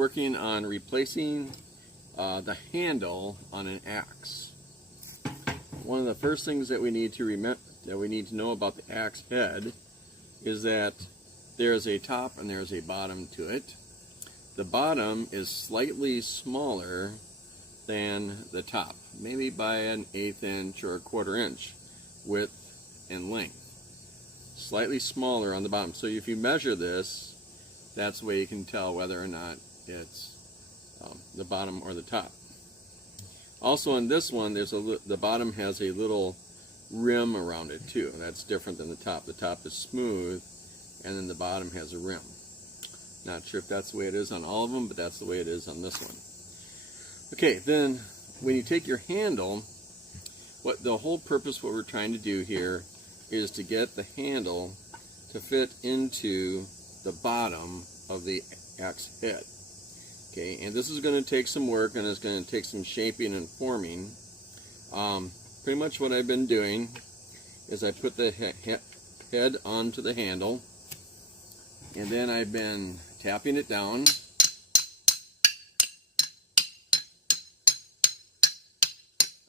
working on replacing the handle on an axe. One of the first things that we need to know about the axe head is that there is a top and there is a bottom to it. The bottom is slightly smaller than the top, maybe by an 1/8 inch or a 1/4 inch width and length. Slightly smaller on the bottom. So if you measure this, that's the way you can tell whether or not it's the bottom or the top. Also on this one, the bottom has a little rim around it too. That's different than the top. The top is smooth, and then the bottom has a rim. Not sure if that's the way it is on all of them, but that's the way it is on this one. Okay, then when you take your handle, what we're trying to do here is to get the handle to fit into the bottom of the axe head. Okay, and this is going to take some work, and it's going to take some shaping and forming. Pretty much what I've been doing is I put the head onto the handle, and then I've been tapping it down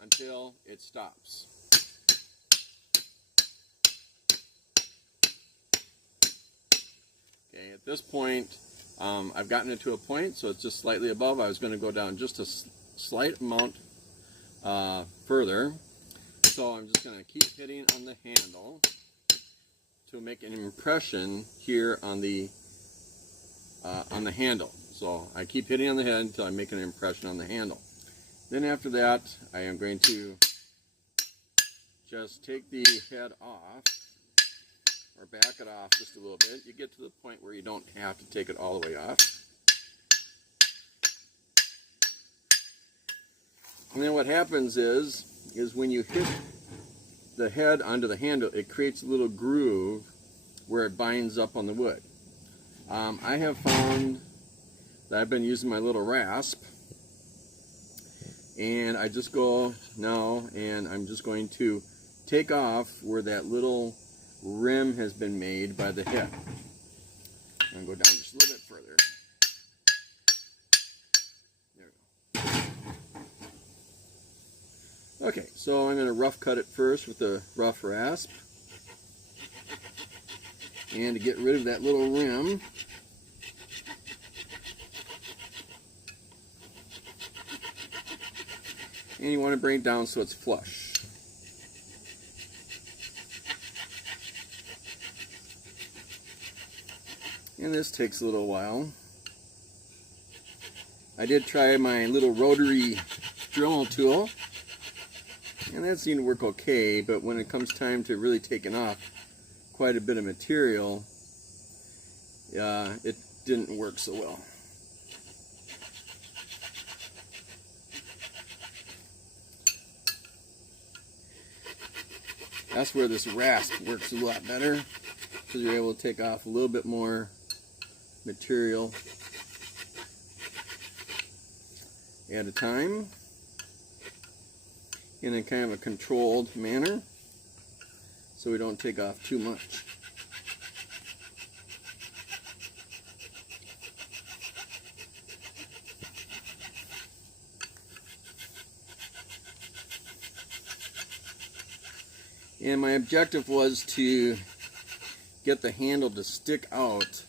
until it stops. Okay, at this point, I've gotten it to a point, so it's just slightly above. I was going to go down just a slight amount further. So I'm just going to keep hitting on the handle to make an impression here on the handle. So I keep hitting on the head until I make an impression on the handle. Then after that, I am going to just take the head off, or back it off just a little bit. You get to the point where you don't have to take it all the way off. And then what happens is when you hit the head onto the handle, it creates a little groove where it binds up on the wood. I have found that I've been using my little rasp, and I just go now and I'm just going to take off where that little rim has been made by the head. I'm going to go down just a little bit further. There we go. Okay, so I'm going to rough cut it first with the rough rasp. And to get rid of that little rim, and you want to bring it down so it's flush. And this takes a little while. I did try my little rotary Dremel tool, and that seemed to work okay, but when it comes time to really taking off quite a bit of material, it didn't work so well. That's where this rasp works a lot better, because you're able to take off a little bit more material at a time in a kind of a controlled manner, so we don't take off too much. And my objective was to get the handle to stick out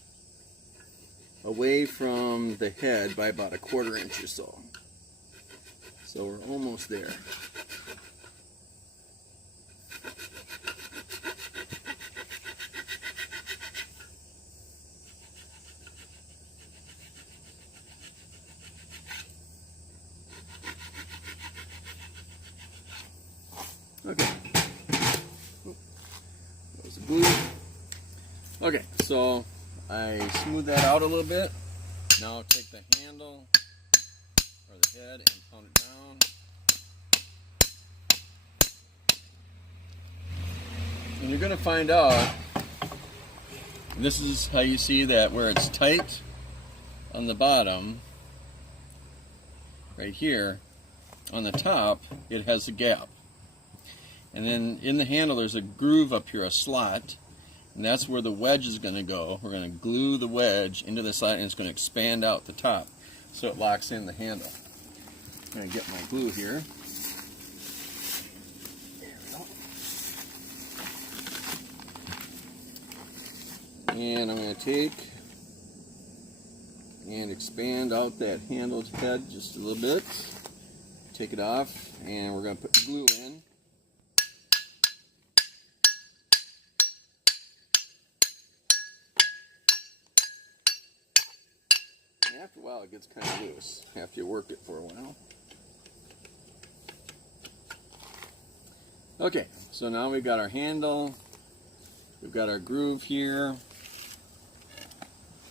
away from the head by about a 1/4 inch or so. So we're almost there. Okay. That was the glue. Okay, so I smooth that out a little bit. Now I'll take the handle or the head and pound it down. And you're going to find out, this is how you see that where it's tight on the bottom, right here, on the top, it has a gap. And then in the handle there's a groove up here, a slot, and that's where the wedge is going to go. We're going to glue the wedge into the slot, and it's going to expand out the top. so it locks in the handle. I'm going to get my glue here. There we go. And I'm going to take and expand out that handle head just a little bit. Take it off, and we're going to put the glue in. And after a while, it gets kind of loose after you work it for a while. Okay, so now we've got our handle, we've got our groove here,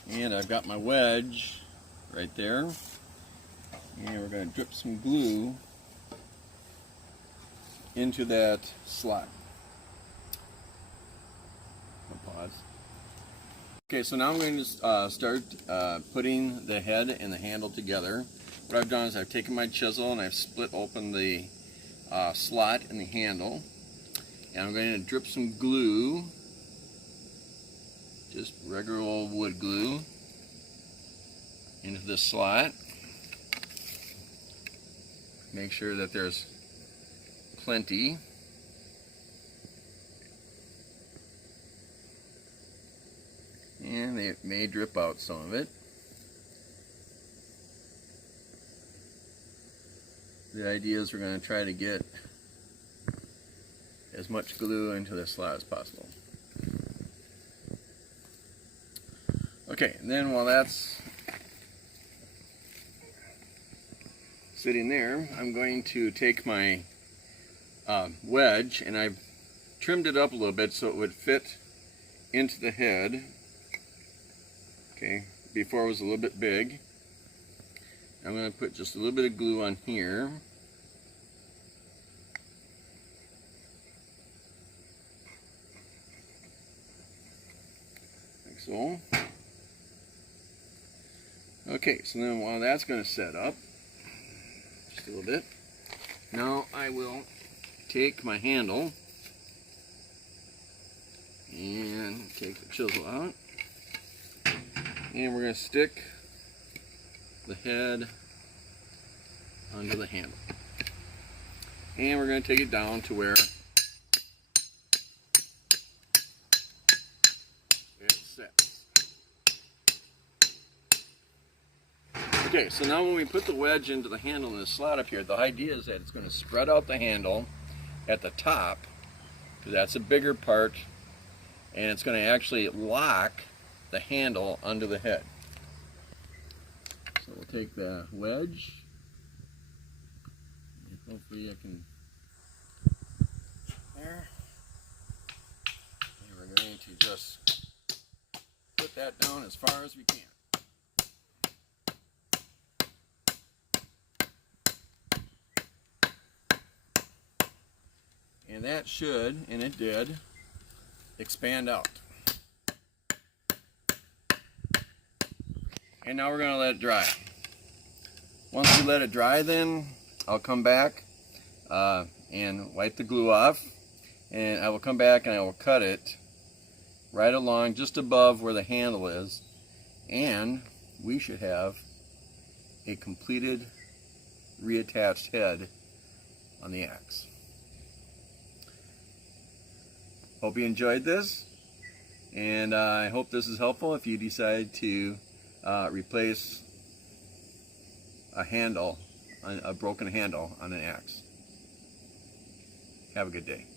and I've got my wedge right there. And we're going to drip some glue into that slot. I'll pause. Okay, so now I'm going to start putting the head and the handle together. What I've done is I've taken my chisel and I've split open the slot in the handle. And I'm going to drip some glue, just regular old wood glue, into this slot. Make sure that there's plenty. And it may drip out some of it. The idea is we're going to try to get as much glue into the slot as possible. Okay, and then while that's sitting there, I'm going to take my wedge, and I've trimmed it up a little bit so it would fit into the head. Okay, before it was a little bit big. I'm going to put just a little bit of glue on here. Like so. Okay, so then while that's going to set up, just a little bit, now I will take my handle and take the chisel out, and we're going to stick the head under the handle, and we're going to take it down to where it sets. Okay, so now when we put the wedge into the handle in the slot up here, the idea is that it's going to spread out the handle at the top, because that's a bigger part, and it's going to actually lock the handle under the head. So we'll take the wedge, and hopefully I can, there, and we're going to just put that down as far as we can. And that should, and it did, expand out. And now we're going to let it dry. Once we let it dry, then I'll come back and wipe the glue off, and I will come back and I will cut it right along just above where the handle is, and we should have a completed reattached head on the axe. Hope you enjoyed this, and I hope this is helpful if you decide to replace a broken handle on an axe. Have a good day.